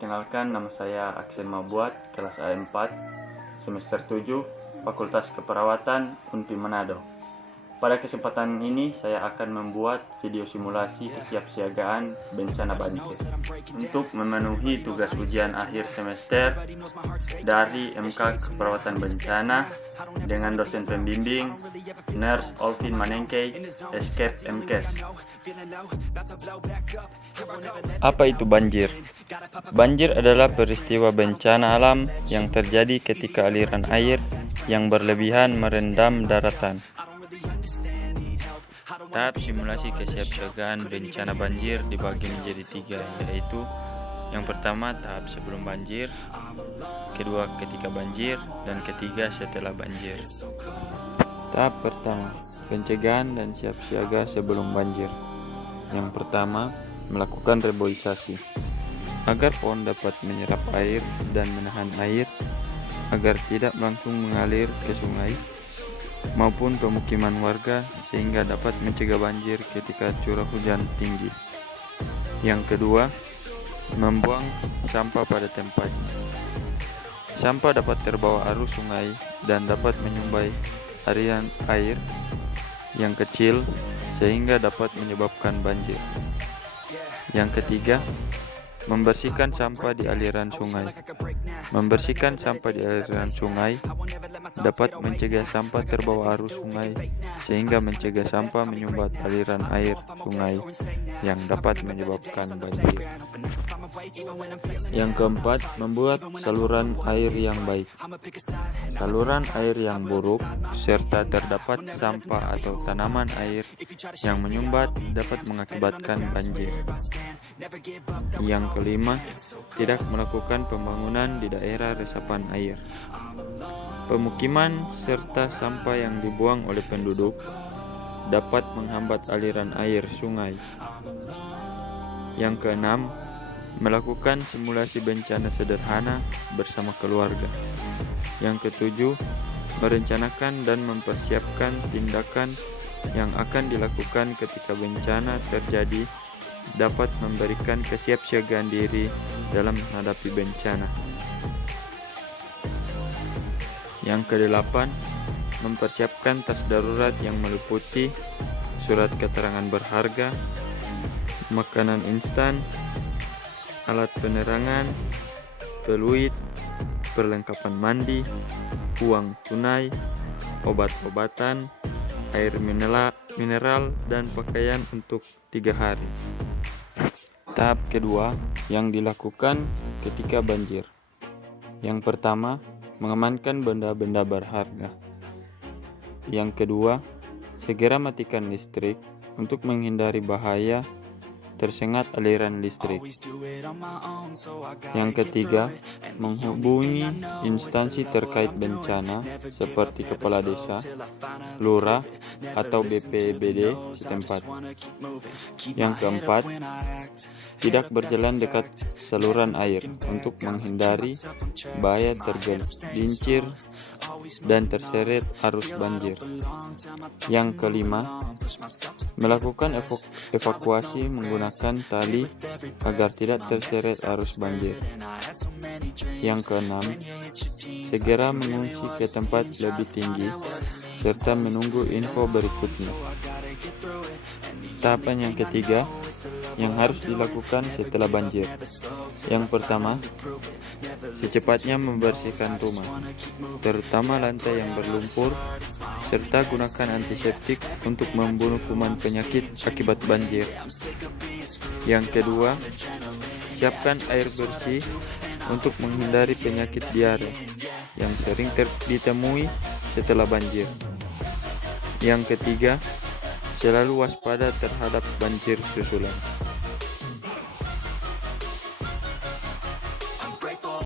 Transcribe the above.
Perkenalkan, nama saya Aksen Mabuat, kelas A4, semester 7, Fakultas Keperawatan, UNPI Manado. Pada kesempatan ini, saya akan membuat video simulasi kesiapsiagaan bencana banjir untuk memenuhi tugas ujian akhir semester dari MK Keperawatan Bencana dengan dosen pembimbing Nurse Olvin Manengkei, SKES MKes. Apa itu banjir? Banjir adalah peristiwa bencana alam yang terjadi ketika aliran air yang berlebihan merendam daratan. Tahap simulasi kesiapsiagaan bencana banjir dibagi menjadi 3, yaitu yang pertama tahap sebelum banjir, kedua ketika banjir, dan ketiga setelah banjir. Tahap pertama, pencegahan dan siap siaga sebelum banjir. Yang pertama, melakukan reboisasi agar pohon dapat menyerap air dan menahan air agar tidak langsung mengalir ke sungai maupun pemukiman warga sehingga dapat mencegah banjir ketika curah hujan tinggi. Yang kedua, membuang sampah pada tempatnya. Sampah dapat terbawa arus sungai dan dapat menyumbai aliran air yang kecil sehingga dapat menyebabkan banjir. Yang ketiga, membersihkan sampah di aliran sungai. Membersihkan sampah di aliran sungai dapat mencegah sampah terbawa arus sungai sehingga mencegah sampah menyumbat aliran air sungai yang dapat menyebabkan banjir. Yang keempat, membuat saluran air yang baik. Saluran air yang buruk serta terdapat sampah atau tanaman air yang menyumbat dapat mengakibatkan banjir. Yang kelima, tidak melakukan pembangunan di daerah resapan air. Pemukiman serta sampah yang dibuang oleh penduduk dapat menghambat aliran air sungai. Yang keenam, melakukan simulasi bencana sederhana bersama keluarga. Yang ketujuh, merencanakan dan mempersiapkan tindakan yang akan dilakukan ketika bencana terjadi dapat memberikan kesiapsiagaan diri dalam menghadapi bencana. Yang kedelapan, mempersiapkan tas darurat yang meliputi surat keterangan berharga, makanan instan, alat penerangan, peluit, perlengkapan mandi, uang tunai, obat-obatan, air mineral, dan pakaian untuk 3 hari. Tahap kedua yang dilakukan ketika banjir. Yang pertama, mengamankan benda-benda berharga. Yang kedua, segera matikan listrik untuk menghindari bahaya tersengat aliran listrik. Yang ketiga, menghubungi instansi terkait bencana seperti kepala desa, lurah, atau BPBD setempat. Yang keempat, tidak berjalan dekat saluran air untuk menghindari bahaya tergelincir dan terseret arus banjir. Yang kelima, melakukan evakuasi menggunakan tali agar tidak terseret arus banjir. Yang keenam, segera mengungsi ke tempat lebih tinggi serta menunggu info berikutnya. Tahapan yang ketiga yang harus dilakukan setelah banjir. Yang pertama, secepatnya membersihkan rumah, terutama lantai yang berlumpur, serta gunakan antiseptik untuk membunuh kuman penyakit akibat banjir. Yang kedua, siapkan air bersih untuk menghindari penyakit diare yang sering ditemui setelah banjir. Yang ketiga, selalu waspada terhadap banjir susulan.